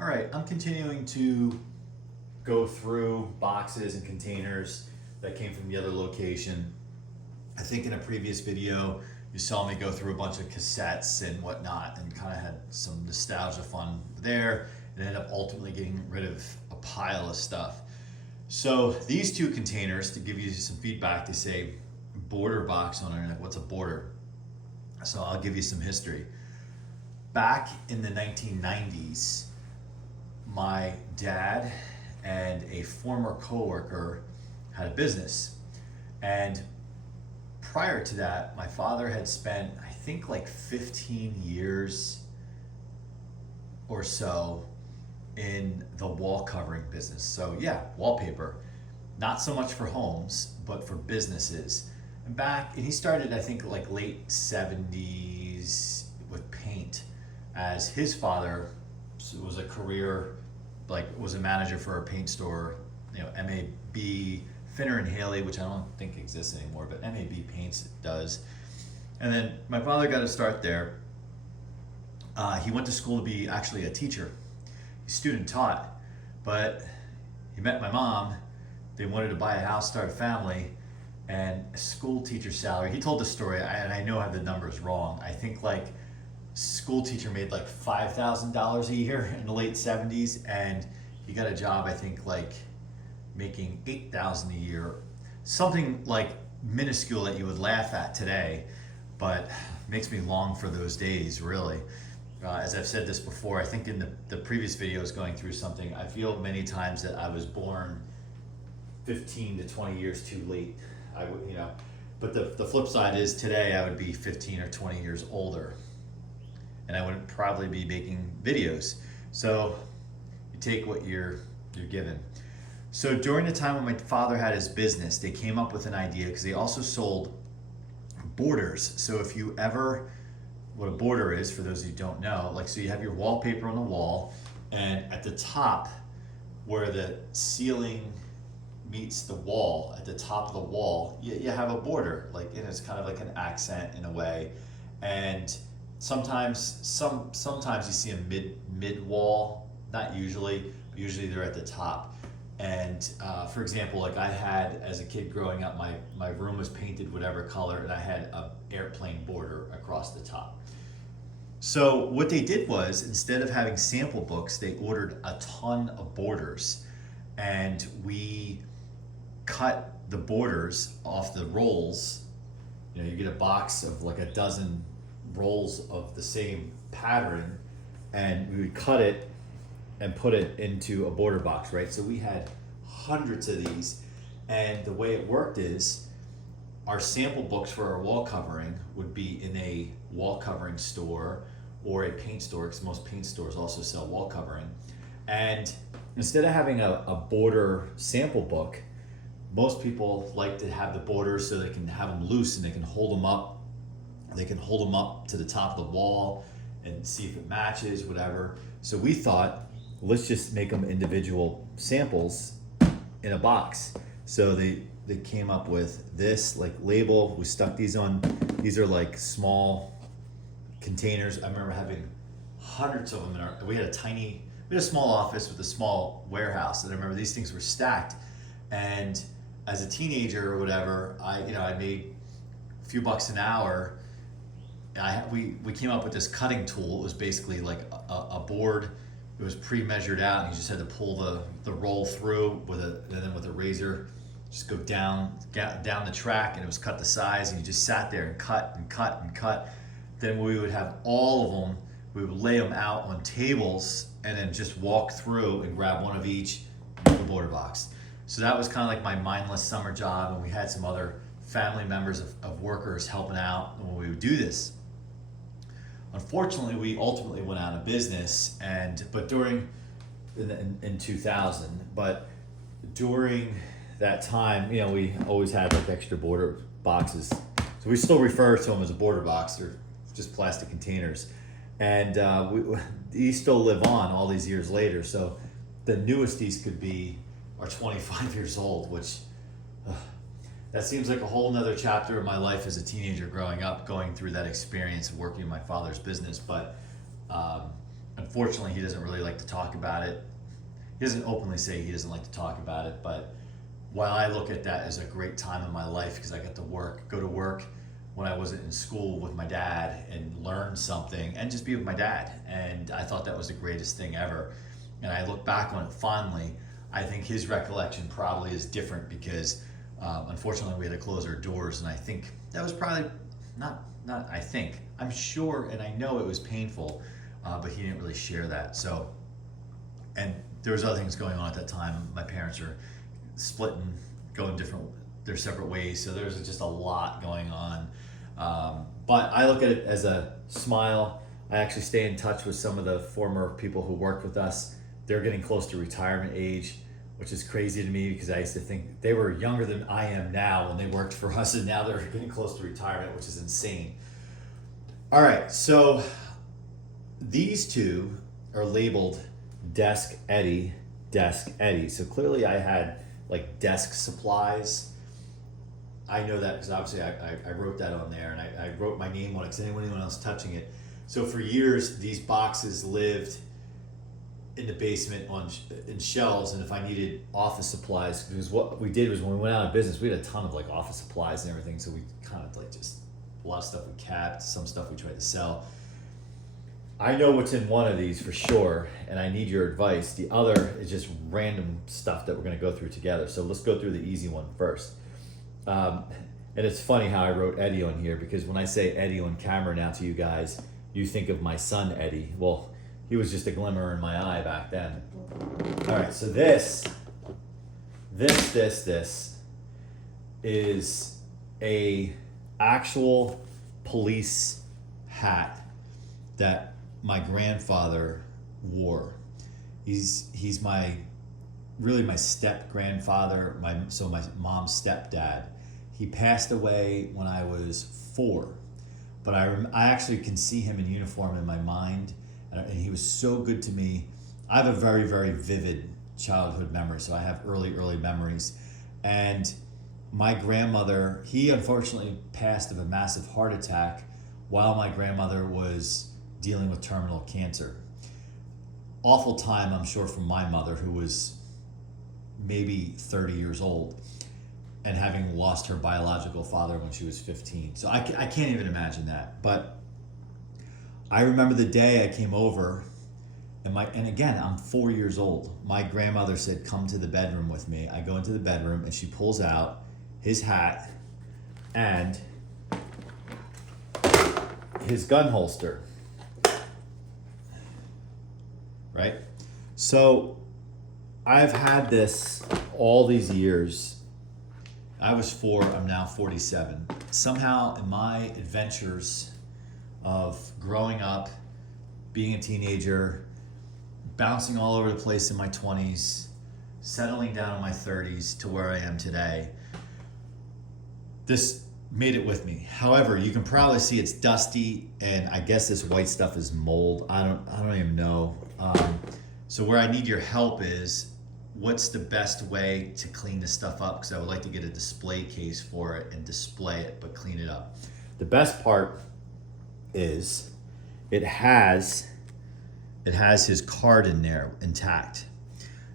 All right, I'm continuing to go through boxes and containers that came from the other location. I think in a previous video, you saw me go through a bunch of cassettes and whatnot and kind of had some nostalgia fun there and ended up ultimately getting rid of a pile of stuff. So these two containers, to give you some feedback, they say border box on it. Like, what's a border? So I'll give you some history. Back in the 1990s, my dad and a former coworker had a business. And prior to that, my father had spent, I think, like 15 years or so in the wall covering business. So yeah, wallpaper, not so much for homes, but for businesses. And he started, I think, like late 70s with paint, as his father was a career, like was a manager for a paint store, MAB, Finner and Haley, which I don't think exists anymore, but MAB Paints does. And then my father got to start there. He went to school to be actually a teacher. He student taught, but he met my mom. They wanted to buy a house, start a family, and a school teacher salary. He told the story, and I know I have the numbers wrong. I think like school teacher made like $5,000 a year in the late 70s, and he got a job, I think, like making $8,000 a year, something like minuscule that you would laugh at today, but makes me long for those days, really. As I've said this before, I think in the previous videos going through something, I feel many times that I was born 15 to 20 years too late. I would, but the flip side is today I would be 15 or 20 years older, and I wouldn't probably be making videos. So you take what you're given. So during the time when my father had his business, they came up with an idea, because they also sold borders. So if you ever, what a border is, for those of you who don't know, like, so you have your wallpaper on the wall, and at the top where the ceiling meets the wall, at the top of the wall, you have a border, like, and it's kind of like an accent in a way. And sometimes you see a mid wall, not usually, but usually they're at the top. And for example, like I had, as a kid growing up, my room was painted whatever color, and I had a airplane border across the top. So what they did was, instead of having sample books, they ordered a ton of borders, and we cut the borders off the rolls. You get a box of like a dozen rolls of the same pattern, and we would cut it and put it into a border box, right? So we had hundreds of these, and the way it worked is our sample books for our wall covering would be in a wall covering store or a paint store, because most paint stores also sell wall covering. And instead of having a border sample book, most people like to have the borders so they can have them loose and they can hold them up. They can hold them up to the top of the wall and see if it matches, whatever. So we thought, let's just make them individual samples in a box. So they came up with this like label. We stuck these on. These are like small containers. I remember having hundreds of them we had a small office with a small warehouse, and I remember these things were stacked. And as a teenager or whatever, I made a few bucks an hour. We came up with this cutting tool. It was basically like a board. It was pre-measured out, and you just had to pull the roll through and then with a razor, just go down the track, and it was cut the size, and you just sat there and cut and cut and cut. Then we would have all of them. We would lay them out on tables, and then just walk through and grab one of each, make a border box. So that was kind of like my mindless summer job, and we had some other family members of workers helping out when we would do this. Unfortunately, we ultimately went out of business, but during in 2000. But during that time, we always had like extra border boxes. So we still refer to them as a border box. They're just plastic containers, and these still live on all these years later. So the newest these could be are 25 years old, which that seems like a whole nother chapter of my life as a teenager growing up, going through that experience of working in my father's business. But Unfortunately, he doesn't really like to talk about it. He doesn't openly say he doesn't like to talk about it, but while I look at that as a great time in my life because I got to go to work when I wasn't in school with my dad and learn something and just be with my dad. And I thought that was the greatest thing ever. And I look back on it fondly. I think his recollection probably is different because unfortunately we had to close our doors, and I think that was probably I'm sure and I know it was painful, but he didn't really share that. So, and there was other things going on at that time. My parents are splitting, going their separate ways, so there's just a lot going on. But I look at it as a smile. I actually stay in touch with some of the former people who worked with us. They're getting close to retirement age, which is crazy to me because I used to think they were younger than I am now when they worked for us, and now they're getting close to retirement, which is insane. All right, so these two are labeled Desk Eddie, Desk Eddie. So clearly I had like desk supplies. I know that because obviously I wrote that on there, and I wrote my name on it because anyone else touching it. So for years, these boxes lived in the basement in shelves, and if I needed office supplies, because what we did was when we went out of business, we had a ton of like office supplies and everything, so we kind of like just a lot of stuff we kept, some stuff we tried to sell. I know what's in one of these for sure, and I need your advice. The other is just random stuff that we're going to go through together. So let's go through the easy one first. And it's funny how I wrote Eddie on here, because when I say Eddie on camera now to you guys, you think of my son Eddie. Well, he was just a glimmer in my eye back then. All right, so this is a actual police hat that my grandfather wore. He's my step grandfather, my mom's stepdad. He passed away when I was 4, but I actually can see him in uniform in my mind, and he was so good to me. I have a very, very vivid childhood memory, so I have early memories. And my grandmother, he unfortunately passed of a massive heart attack while my grandmother was dealing with terminal cancer. Awful time, I'm sure, for my mother, who was maybe 30 years old and having lost her biological father when she was 15. So I can't even imagine that. But I remember the day I came over, and again, I'm 4 years old. My grandmother said, "Come to the bedroom with me." I go into the bedroom, and she pulls out his hat and his gun holster. Right? So I've had this all these years. I was 4, I'm now 47. Somehow in my adventures of growing up, being a teenager, bouncing all over the place in my 20s, settling down in my 30s to where I am today, this made it with me. However, you can probably see it's dusty, and I guess this white stuff is mold. I don't even know. So where I need your help is, what's the best way to clean this stuff up? Because I would like to get a display case for it and display it, but clean it up. The best part is it has his card in there intact.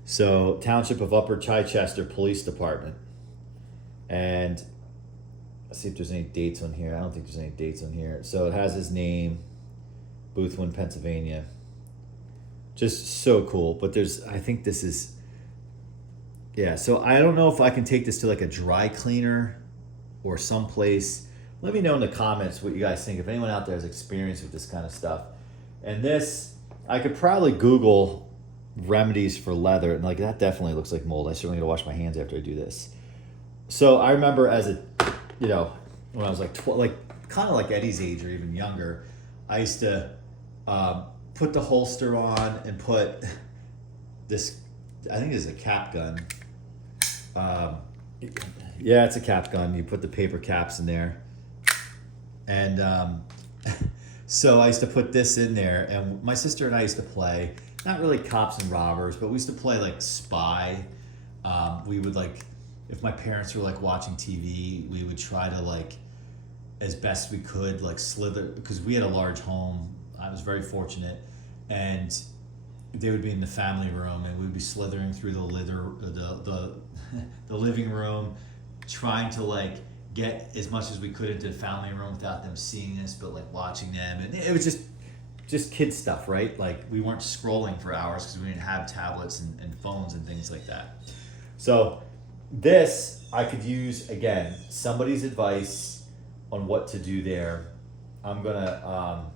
So Township of Upper Chichester Police Department. And let's see if there's any dates on here. I don't think there's any dates on here. So it has his name, Boothwyn, Pennsylvania. Just so cool. But I think this is, yeah. So I don't know if I can take this to like a dry cleaner or someplace. Let me know in the comments what you guys think. If anyone out there has experience with this kind of stuff. And this, I could probably Google remedies for leather, and like that definitely looks like mold. I certainly gotta wash my hands after I do this. So I remember as a, when I was like 12, like kind of like Eddie's age or even younger, I used to put the holster on and put this, I think it's a cap gun. Yeah, it's a cap gun. You put the paper caps in there. And so I used to put this in there, and my sister and I used to play, not really cops and robbers, but we used to play like spy. We would like, if my parents were like watching TV, we would try to like, as best we could, like slither, because we had a large home. I was very fortunate. and they would be in the family room, and we'd be slithering through the living room, trying to like get as much as we could into the family room without them seeing us, but like watching them. And it was just kid stuff, right? Like we weren't scrolling for hours because we didn't have tablets and phones and things like that. So this, I could use, again, somebody's advice on what to do there. I'm gonna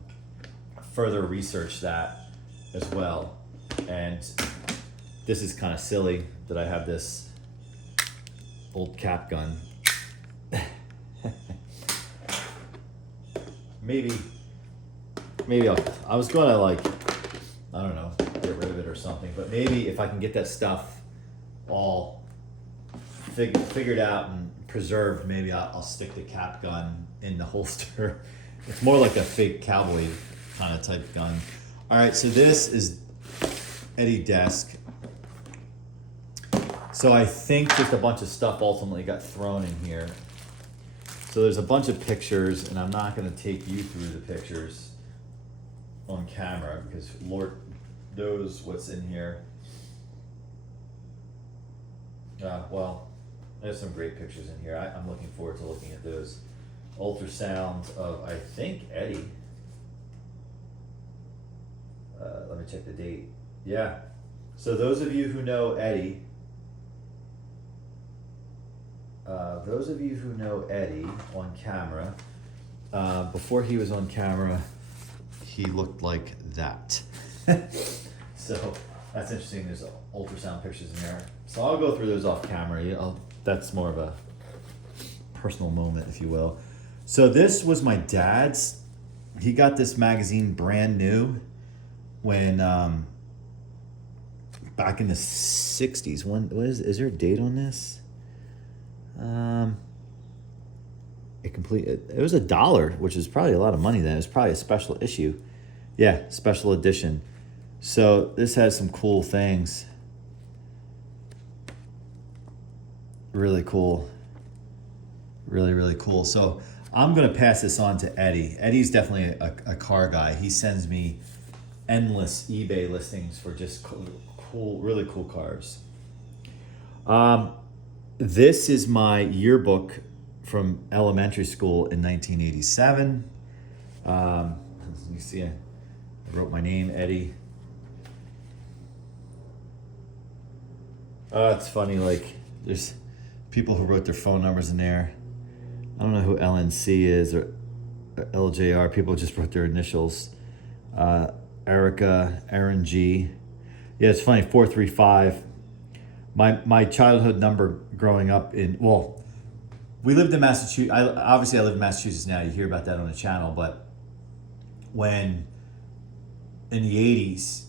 further research that as well. And this is kind of silly that I have this old cap gun. maybe I was gonna like, I don't know, get rid of it or something, but maybe if I can get that stuff all figured out and preserved, maybe I'll stick the cap gun in the holster. It's more like a fake cowboy kind of type gun. All right, so this is Eddie desk. So I think just a bunch of stuff ultimately got thrown in here. So there's a bunch of pictures, and I'm not going to take you through the pictures on camera because Lord knows what's in here. Well, there's some great pictures in here. I'm looking forward to looking at those. Ultrasounds of, I think, Eddie. Let me check the date. Yeah. So those of you who know Eddie, on camera, before he was on camera, he looked like that. So that's interesting. There's ultrasound pictures in there. So I'll go through those off camera. That's more of a personal moment, if you will. So this was my dad's. He got this magazine brand new when back in the 60s. Is there a date on this? It was $1, which is probably a lot of money then. It was probably a special issue. Yeah, special edition. So this has some cool things. Really cool. Really, really cool. So I'm going to pass this on to Eddie. Eddie's definitely a car guy. He sends me endless eBay listings for just cool, really cool cars. This is my yearbook from elementary school in 1987. You see, I wrote my name, Eddie. It's funny, like, there's people who wrote their phone numbers in there. I don't know who LNC is or LJR. People just wrote their initials. Erica, Aaron G. Yeah, it's funny, 435. My childhood number growing up we lived in Massachusetts. I live in Massachusetts now. You hear about that on the channel. But when in the 80s,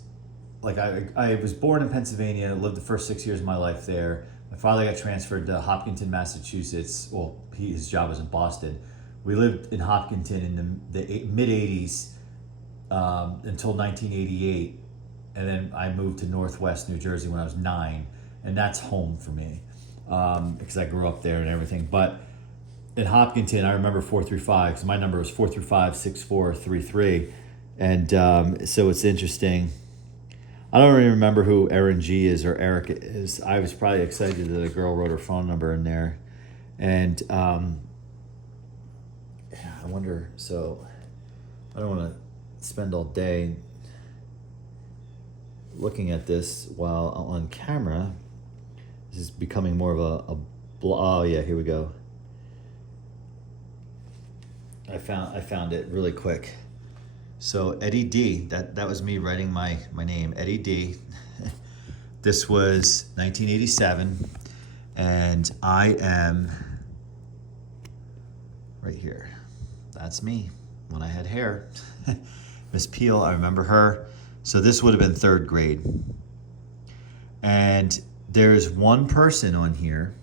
like I was born in Pennsylvania, lived the first 6 years of my life there. My father got transferred to Hopkinton, Massachusetts. Well, his job was in Boston. We lived in Hopkinton in the mid 80s until 1988. And then I moved to Northwest New Jersey when I was 9. And that's home for me because I grew up there and everything. But in Hopkinton, I remember 435 because my number was 435-6433. And so it's interesting. I don't really remember who Aaron G is or Erica is. I was probably excited that a girl wrote her phone number in there. And I wonder, so I don't want to spend all day looking at this while on camera. This is becoming more of oh yeah, here we go. I found it really quick. So Eddie D, that was me writing my name, Eddie D. This was 1987, and I am right here. That's me when I had hair. Miss Peel, I remember her. So this would have been 3rd grade. And there's one person on here.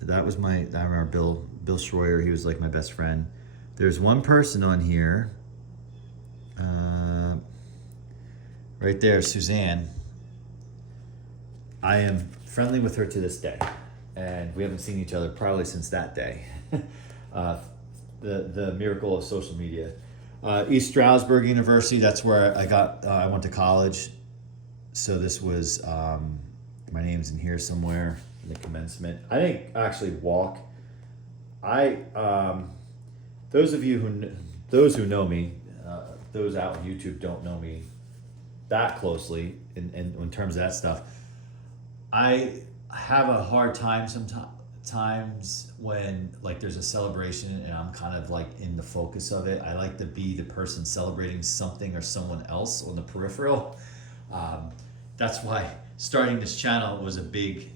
That was I remember Bill Schroyer, he was like my best friend. There's one person on here, right there, Suzanne. I am friendly with her to this day, and we haven't seen each other probably since that day. The miracle of social media. East Stroudsburg University, that's where I went to college. So this was, my name's in here somewhere in the commencement. I didn't actually walk. Those who know me, those out on YouTube don't know me that closely in terms of that stuff. I have a hard time sometimes when like there's a celebration and I'm kind of like in the focus of it. I like to be the person celebrating something or someone else on the peripheral. That's why starting this channel was a big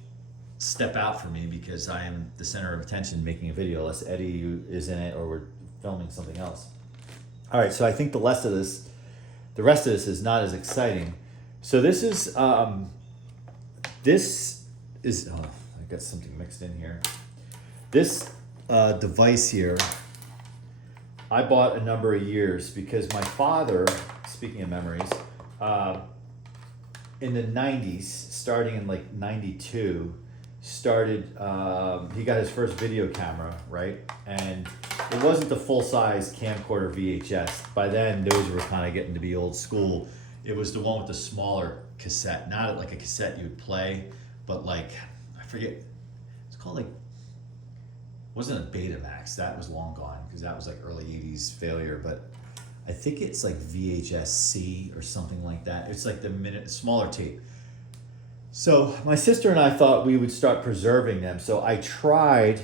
step out for me, because I am the center of attention making a video, unless Eddie is in it or we're filming something else. All right, so I think the rest of this is not as exciting. So this is oh, I got something mixed in here. This device here, I bought a number of years because my father, speaking of memories, in the 90s, starting in like 92, he got his first video camera, right? And it wasn't the full-size camcorder VHS. By then, those were kind of getting to be old school. It was the one with the smaller cassette, not like a cassette you would play, but like, I forget, it's called like, wasn't a Betamax, that was long gone, because that was like early 80s failure, but I think it's like VHS-C or something like that. It's like the smaller tape. So my sister and I thought we would start preserving them. So I tried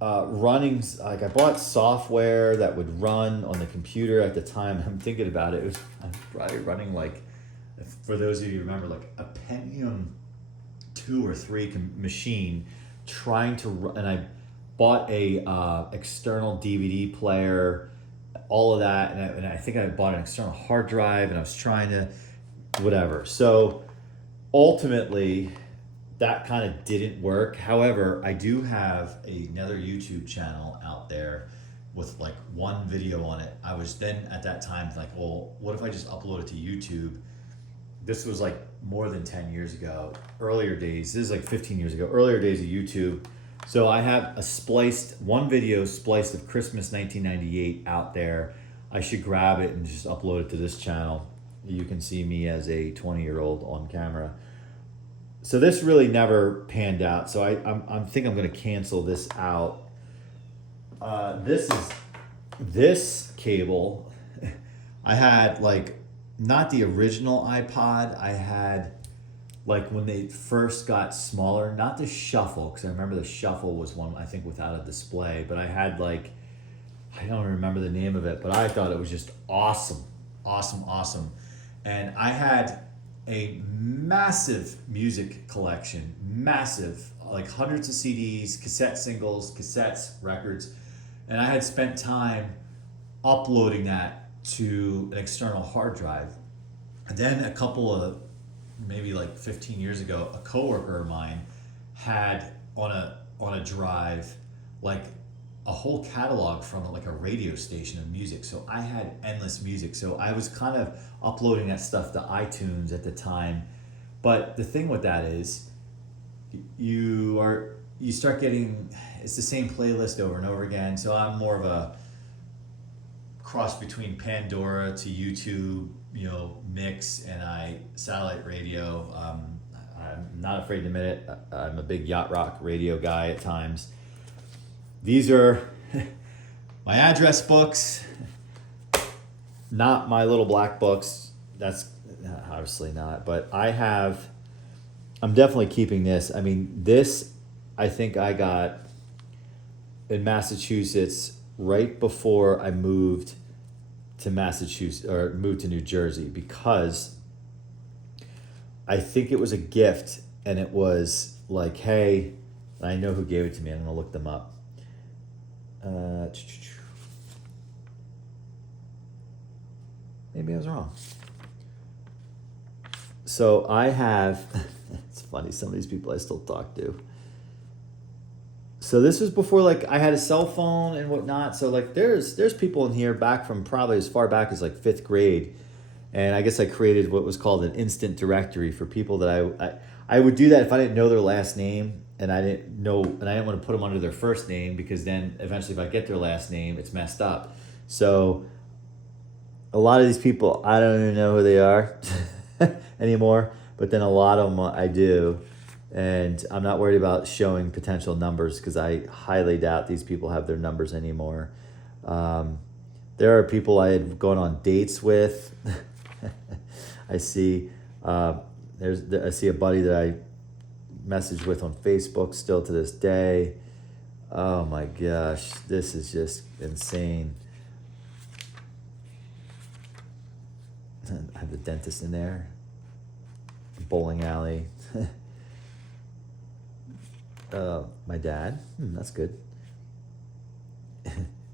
running, like I bought software that would run on the computer at the time. I'm thinking about it. I'm probably running like, for those of you who remember, like a Pentium 2 or 3 machine trying to run, and I bought a external DVD player, all of that, and I think I bought an external hard drive, and I was trying to, whatever. So ultimately, that kind of didn't work. However, I do have another YouTube channel out there with like one video on it. I was then at that time like, well, what if I just upload it to YouTube? This was like more than 10 years ago, earlier days. This is like 15 years ago, earlier days of YouTube. So I have one video spliced of Christmas 1998 out there. I should grab it and just upload it to this channel. You can see me as a 20-year-old on camera. So this really never panned out. So I think I'm going to cancel this out. This cable. I had like not the original iPod. I had like when they first got smaller, not the Shuffle, because I remember the Shuffle was one I think without a display. But I had like, I don't remember the name of it, but I thought it was just awesome. And I had a massive music collection, massive, like hundreds of CDs, cassette singles, cassettes, records. And I had spent time uploading that to an external hard drive. And then a couple of, maybe like 15 years ago, a coworker of mine had on a drive, like a whole catalog from like a radio station of music. So I had endless music. So I was kind of uploading that stuff to iTunes at the time. But the thing with that is you start getting, it's the same playlist over and over again. So I'm more of a cross between Pandora to YouTube, mix, and satellite radio. I'm not afraid to admit it. I'm a big yacht rock radio guy at times. These are my address books, not my little black books. That's obviously not, but I'm definitely keeping this. I mean, this, I think I got in Massachusetts right before I moved to Massachusetts, or moved to New Jersey, because I think it was a gift, and it was like, hey, I know who gave it to me. I'm going to look them up. Maybe I was wrong. So I have, it's funny, some of these people I still talk to. So this was before like I had a cell phone and whatnot. So like there's people in here back from probably as far back as like 5th grade. And I guess I created what was called an instant directory for people that I would do that if I didn't know their last name. And I didn't want to put them under their first name, because then eventually if I get their last name, it's messed up. So a lot of these people, I don't even know who they are anymore, but then a lot of them I do. And I'm not worried about showing potential numbers because I highly doubt these people have their numbers anymore. There are people I had gone on dates with. I see I see a buddy that I messaged with on Facebook still to this day. Oh my gosh, this is just insane. I have the dentist in there. Bowling alley. My dad. That's good.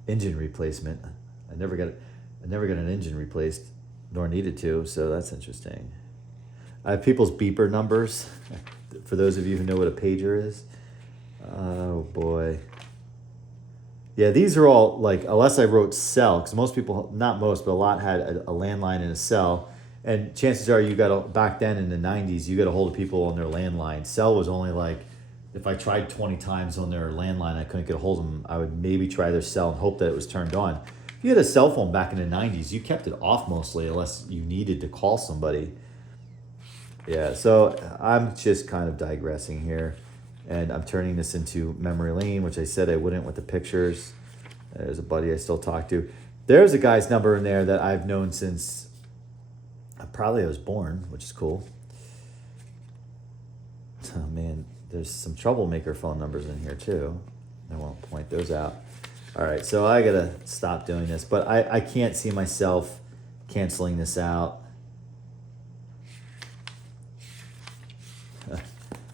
Engine replacement. I never got an engine replaced, nor needed to, so that's interesting. I have people's beeper numbers. For those of you who know what a pager is. Oh boy. Yeah, these are all like, unless I wrote cell, because most people, not most, but a lot had a landline and a cell. And chances are back then in the 90s, you got a hold of people on their landline. Cell was only like, if I tried 20 times on their landline, I couldn't get a hold of them, I would maybe try their cell and hope that it was turned on. If you had a cell phone back in the 90s, you kept it off mostly unless you needed to call somebody. Yeah, so I'm just kind of digressing here. And I'm turning this into memory lane, which I said I wouldn't with the pictures. There's a buddy I still talk to. There's a guy's number in there that I've known since probably I was born, which is cool. Oh man, there's some troublemaker phone numbers in here too. I won't point those out. All right, so I gotta stop doing this, but I can't see myself canceling this out.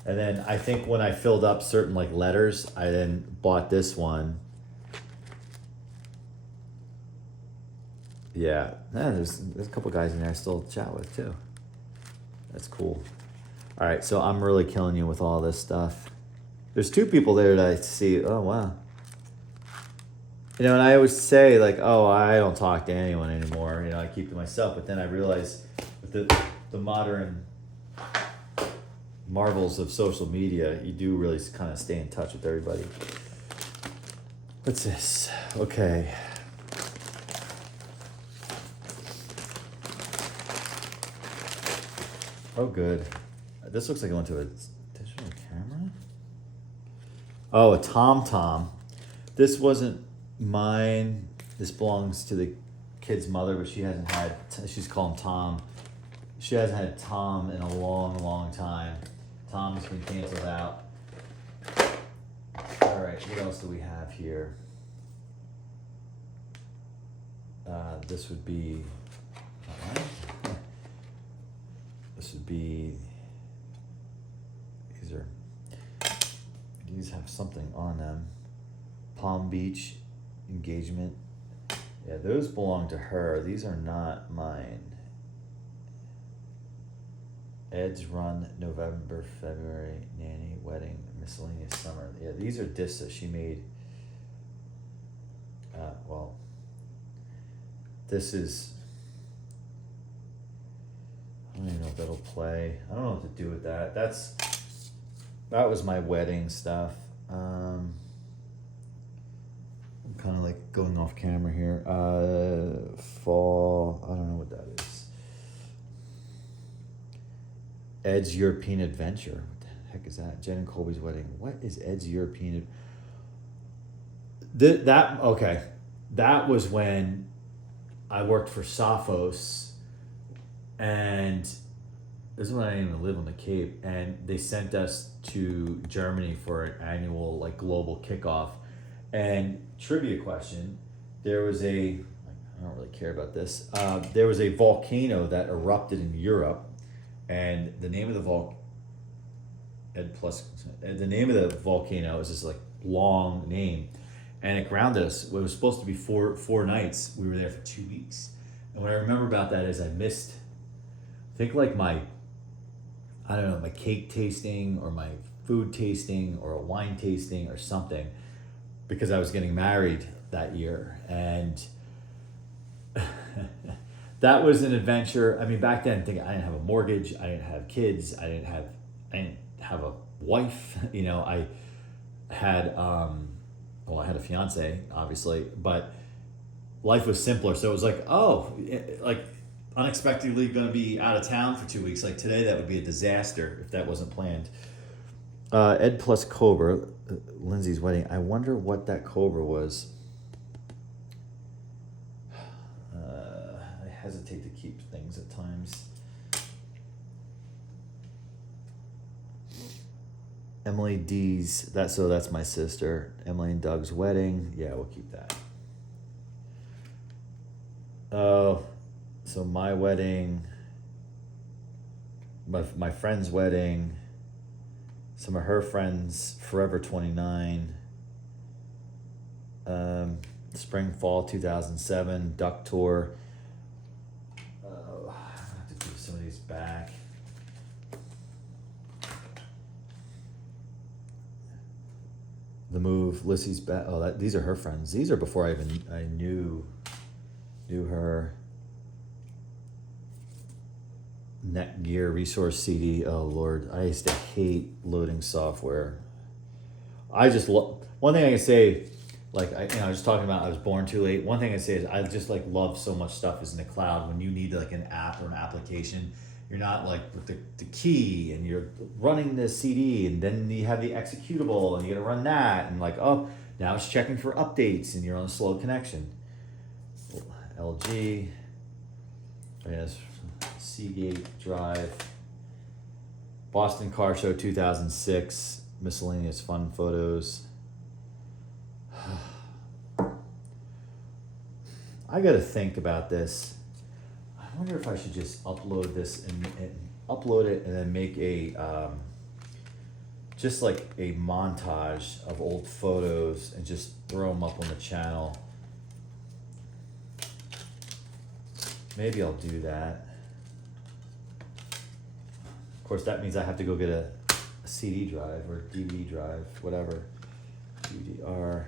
And then I think when I filled up certain like letters, I then bought this one. Yeah, there's a couple guys in there I still chat with too. That's cool. All right, so I'm really killing you with all this stuff. There's 2 people there that I see. Oh wow. You know, and I always say like, oh, I don't talk to anyone anymore. You know, I keep to myself. But then I realize with the modern marvels of social media, you do really kind of stay in touch with everybody. What's this? Okay. Oh, good. This looks like it went to a digital camera. Oh, a TomTom. This wasn't mine. This belongs to the kid's mother, but she hasn't had, she's called Tom. She hasn't had Tom in a long, long time. Tom's been canceled out. All right, what else do we have here? This would be, these have something on them. Palm Beach engagement. Yeah, those belong to her. These are not mine. Ed's Run, November, February, Nanny, Wedding, Miscellaneous Summer. Yeah, these are discs that she made. Well, this is, I don't even know if that'll play. I don't know what to do with that. That was my wedding stuff. I'm kind of like going off camera here. Fall, I don't know what that is. Ed's European Adventure. What the heck is that? Jen and Colby's wedding. What is Ed's European? Okay. That was when I worked for Sophos, and this is when I didn't even live on the Cape, and they sent us to Germany for an annual like global kickoff. And trivia question, there was I don't really care about this. There was a volcano that erupted in Europe, and the name of the volcano is this like long name, and it grounded us. It was supposed to be four nights. We were there for 2 weeks, and what I remember about that is I missed, I think like my cake tasting or my food tasting or a wine tasting or something, because I was getting married that year. And that was an adventure. I mean, back then, I didn't have a mortgage. I didn't have kids. I didn't have a wife. You know, I had a fiance, obviously, but life was simpler. So it was like, oh, like unexpectedly going to be out of town for 2 weeks. Like today, that would be a disaster if that wasn't planned. Ed plus Cobra, Lindsay's wedding. I wonder what that Cobra was. I hesitate to keep things at times. Emily D's, that's my sister. Emily and Doug's wedding. Yeah, we'll keep that. Oh, so my wedding, my friend's wedding, some of her friends, Forever 29, Spring Fall 2007, Duck Tour. I have to give some of these back. The Move, Lissy's back. Oh, these are her friends. These are before I knew her. Netgear Resource CD. Oh Lord, I used to hate loading software. I just one thing I can say, like I was just talking about, I was born too late. One thing I say is I just like love so much stuff is in the cloud. When you need like an app or an application, you're not like with the key and you're running the CD and then you have the executable and you gotta run that and like, oh, now it's checking for updates and you're on a slow connection. LG, yes, Seagate Drive, Boston Car Show 2006, miscellaneous fun photos. I gotta think about this. I wonder if I should just upload this and upload it and then make a just like a montage of old photos and just throw them up on the channel. Maybe I'll do that. Of course, that means I have to go get a CD drive or DVD drive, whatever. DVR.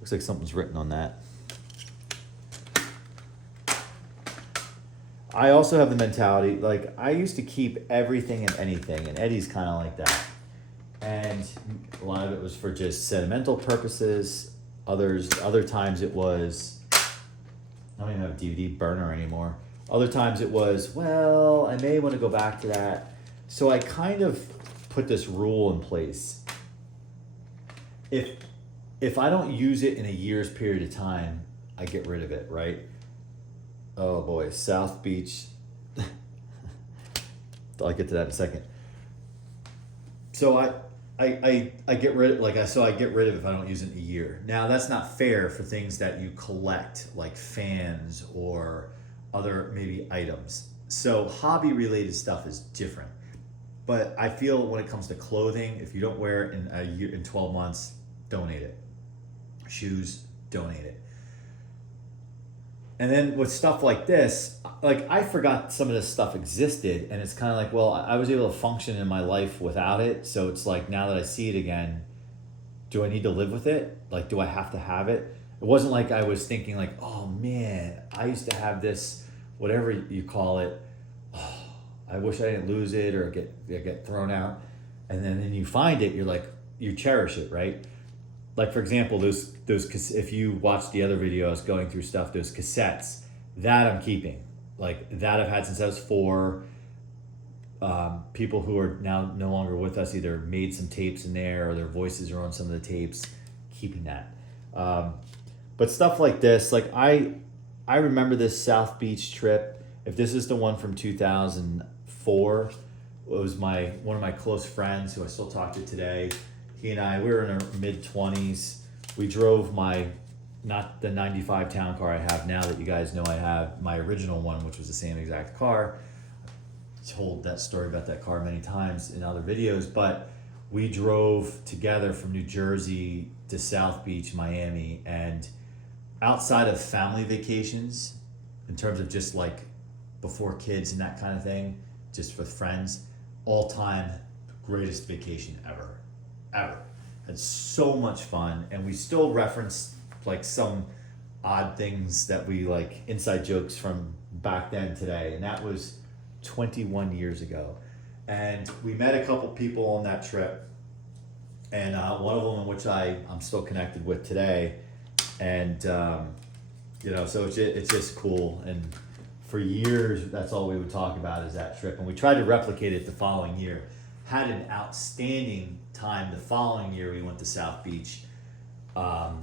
Looks like something's written on that. I also have the mentality, like I used to keep everything and anything, and Eddie's kind of like that. And a lot of it was for just sentimental purposes. Other times it was, I don't even have a DVD burner anymore. Other times it was, well, I may want to go back to that. So I kind of put this rule in place. If I don't use it in a year's period of time, I get rid of it, right? Oh boy, South Beach. I'll get to that in a second. So I get rid of I get rid of it if I don't use it in a year. Now that's not fair for things that you collect, like fans or other maybe items. So hobby related stuff is different. But I feel when it comes to clothing, if you don't wear it in a year, in 12 months, donate it. Shoes, donate it. And then with stuff like this, like I forgot some of this stuff existed, and it's kind of like, well, I was able to function in my life without it. So it's like, now that I see it again, do I need to live with it? Like, do I have to have it? It wasn't like I was thinking like, oh man, I used to have this, whatever you call it. Oh, I wish I didn't lose it or get thrown out. And then you find it, you're like, you cherish it, right? Like for example, those if you watch the other videos going through stuff, those cassettes, that I'm keeping. Like that I've had since I was 4. People who are now no longer with us either made some tapes in there or their voices are on some of the tapes, keeping that. But stuff like this, like I remember this South Beach trip. If this is the one from 2004, it was one of my close friends who I still talk to today. He and I, we were in our mid-20s. We drove not the 95 town car I have now that you guys know I have, my original one, which was the same exact car. I've told that story about that car many times in other videos, but we drove together from New Jersey to South Beach, Miami, and outside of family vacations, in terms of just like before kids and that kind of thing, just with friends, all time greatest vacation ever. Had so much fun, and we still reference like some odd things that we like, inside jokes from back then today, and that was 21 years ago. And we met a couple people on that trip, and one of them in which I'm still connected with today, and you know, so it's just cool. And for years, that's all we would talk about is that trip, and we tried to replicate it the following year. Had an outstanding time the following year. We went to South Beach, but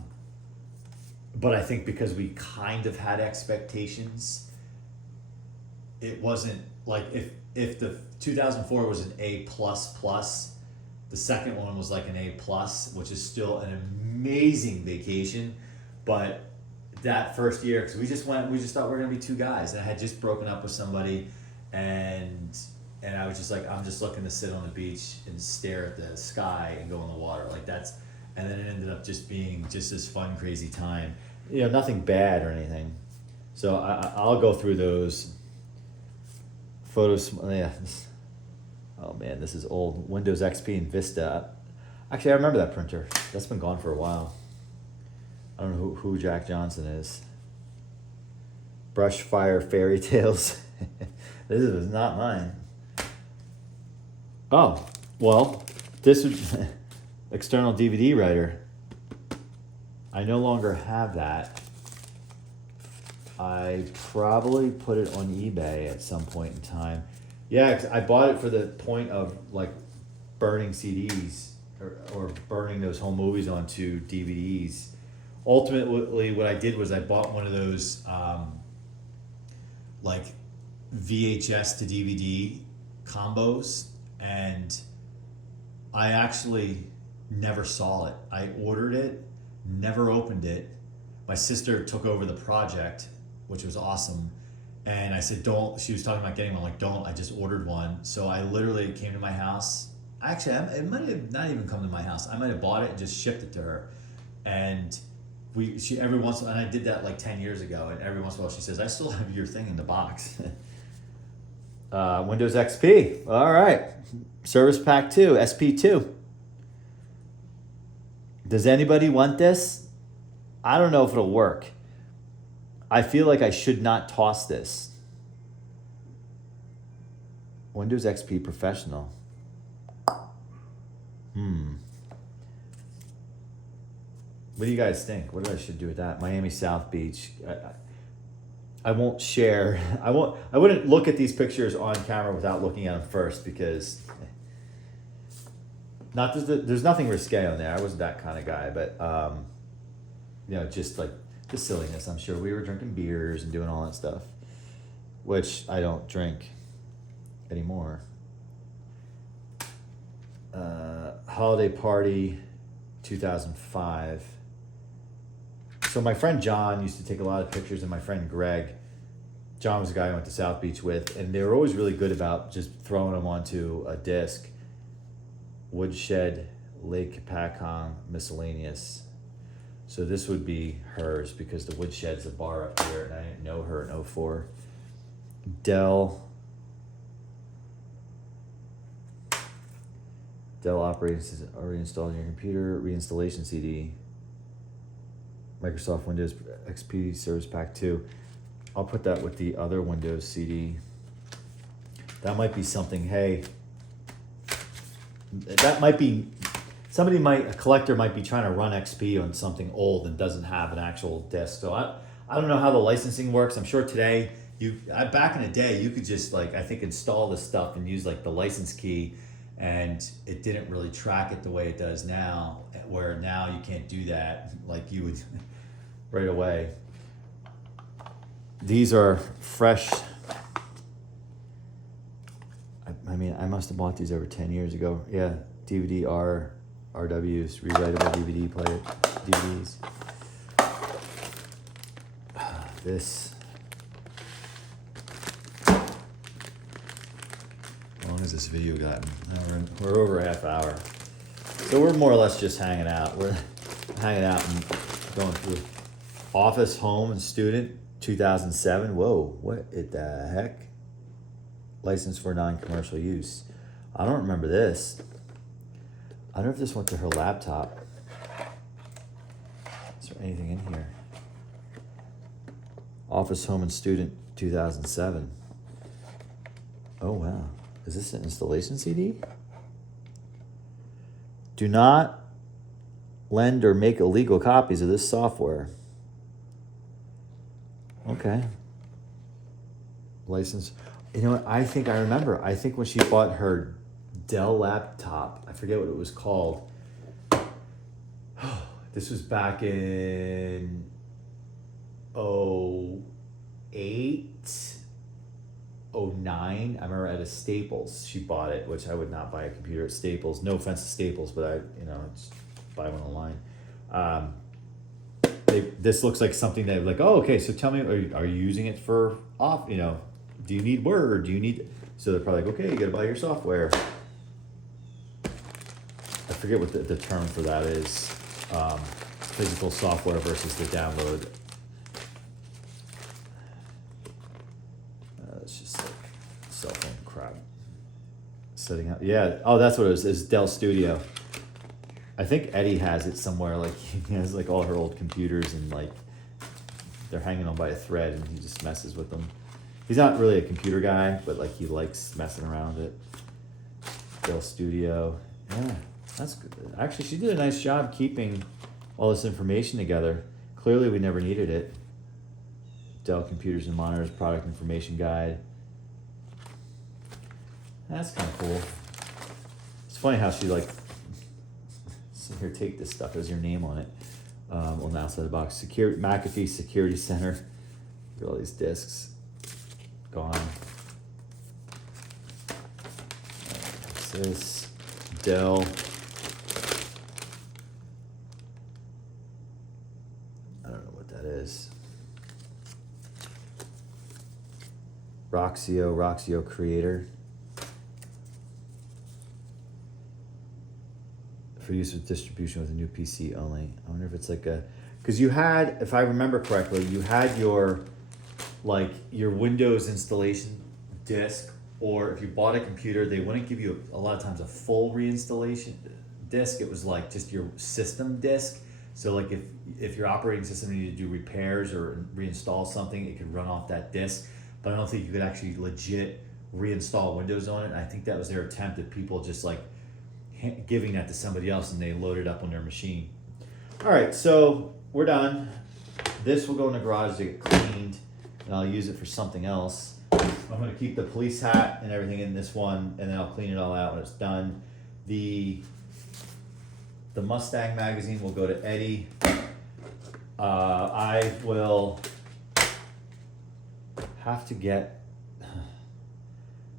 I think because we kind of had expectations, it wasn't like if the 2004 was an A++, the second one was like an A+, which is still an amazing vacation, but that first year, because we just thought we were gonna be two guys, and I had just broken up with somebody, and I was just like, I'm just looking to sit on the beach and stare at the sky and go in the water, like and then it ended up just being just this fun, crazy time, you know, nothing bad or anything. So I'll go through those photos. Yeah. Oh man, this is old. Windows XP and Vista. Actually, I remember that printer. That's been gone for a while. I don't know who Jack Johnson is. Brush Fire Fairy Tales. This is not mine. Oh, well, this is external DVD writer. I no longer have that. I probably put it on eBay at some point in time. Yeah, 'cause I bought it for the point of like burning CDs or burning those home movies onto DVDs. Ultimately, what I did was I bought one of those like VHS to DVD combos, and I actually never saw it. I ordered it, never opened it. My sister took over the project, which was awesome. And I said, don't, she was talking about getting one. I'm like, don't, I just ordered one. So I literally came to my house. Actually, it might have not even come to my house. I might have bought it and just shipped it to her. And she every once in a while, and I did that like 10 years ago. And every once in a while she says, I still have your thing in the box. Windows XP. All right. Service Pack 2, SP2. Does anybody want this? I don't know if it'll work. I feel like I should not toss this. Windows XP Professional. What do you guys think? What I should do with that? Miami South Beach. I won't share. I wouldn't look at these pictures on camera without looking at them first, because there's nothing risque on there. I wasn't that kind of guy, but you know, just like the silliness. I'm sure we were drinking beers and doing all that stuff, which I don't drink anymore. Holiday Party 2005. So my friend John used to take a lot of pictures, and my friend Greg, John was the guy I went to South Beach with, and they were always really good about just throwing them onto a disc. Woodshed, Lake Pacong, Miscellaneous. So this would be hers, because the Woodshed's a bar up here, and I didn't know her in 04. Dell operating system already installed on your computer. Reinstallation CD. Microsoft Windows XP Service Pack 2. I'll put that with the other Windows CD. That might be something, hey, that might be, a collector might be trying to run XP on something old and doesn't have an actual disc. So I don't know how the licensing works. I'm sure today, back in the day, you could just like, I think, install this stuff and use like the license key, and it didn't really track it the way it does now, where now you can't do that like you would right away. These are fresh. I mean, I must have bought these over 10 years ago. Yeah, RWs, rewritable DVD player, DVDs. This. How long has this video gotten? We're over a half hour. So we're more or less just hanging out. We're hanging out and going through Office, Home, and Student, 2007. Whoa, what the heck? License for non-commercial use. I don't remember this. I don't know if this went to her laptop. Is there anything in here? Office, Home, and Student, 2007. Oh, wow. Is this an installation CD? Do not lend or make illegal copies of this software. Okay. License. You know what? I think I remember. I think when she bought her Dell laptop, I forget what it was called. This was back in 08, 09. I remember at a Staples, she bought it, which I would not buy a computer at Staples. No offense to Staples, but I just buy one online. This looks like something that like, oh, okay, so tell me, are you using it for off, do you need Word? Do you need, so they're probably like, okay, you gotta buy your software. I forget what the term for that is. Physical software versus the download. It's just like cell phone crap. Setting up, yeah, oh, that's what it was, it's Dell Studio. I think Eddie has it somewhere, like he has like all her old computers and like they're hanging on by a thread and he just messes with them. He's not really a computer guy, but like he likes messing around with it. Dell Studio, yeah, that's good. Actually, she did a nice job keeping all this information together. Clearly we never needed it. Dell Computers and Monitors Product Information Guide. That's kind of cool. It's funny how she like, here, take this stuff, there's your name on it. On the outside of the box. McAfee Security Center. Look at all these discs. Gone. What's this? Dell. I don't know what that is. Roxio Creator. For use with distribution with a new PC only. I wonder if it's like because you had, if I remember correctly, you had your Windows installation disk, or if you bought a computer, they wouldn't give you a lot of times a full reinstallation disk. It was like just your system disk. So like if your operating system needed to do repairs or reinstall something, it could run off that disk. But I don't think you could actually legit reinstall Windows on it. And I think that was their attempt at people just like giving that to somebody else and they load it up on their machine. All right, so we're done. This will go in the garage to get cleaned and I'll use it for something else. I'm gonna keep the police hat and everything in this one and then I'll clean it all out when it's done. The Mustang magazine will go to Eddie. I will have to get,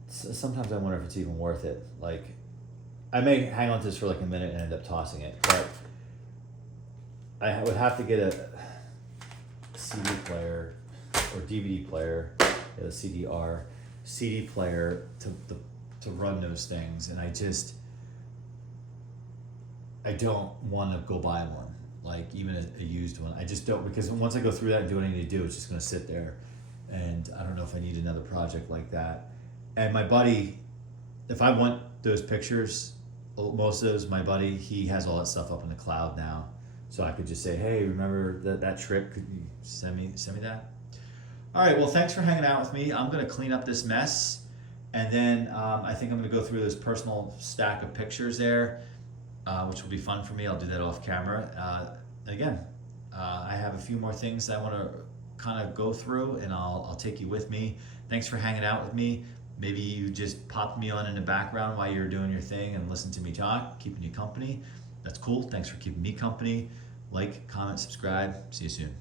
sometimes I wonder if it's even worth it. Like, I may hang on to this for like a minute and end up tossing it, but I would have to get a CD player or DVD player, a CDR, CD player to run those things, and I don't want to go buy one, like even a used one. I just don't, because once I go through that and do what I need to do, it's just going to sit there, and I don't know if I need another project like that. And my buddy, if I want those pictures, most of those, my buddy, he has all that stuff up in the cloud now. So I could just say, hey, remember that trip? Could you send me that? All right, well, thanks for hanging out with me. I'm gonna clean up this mess. And then I think I'm gonna go through this personal stack of pictures there, which will be fun for me. I'll do that off camera. Again, I have a few more things I wanna kind of go through and I'll take you with me. Thanks for hanging out with me. Maybe you just popped me on in the background while you're doing your thing and listen to me talk, keeping you company. That's cool. Thanks for keeping me company. Like, comment, subscribe. See you soon.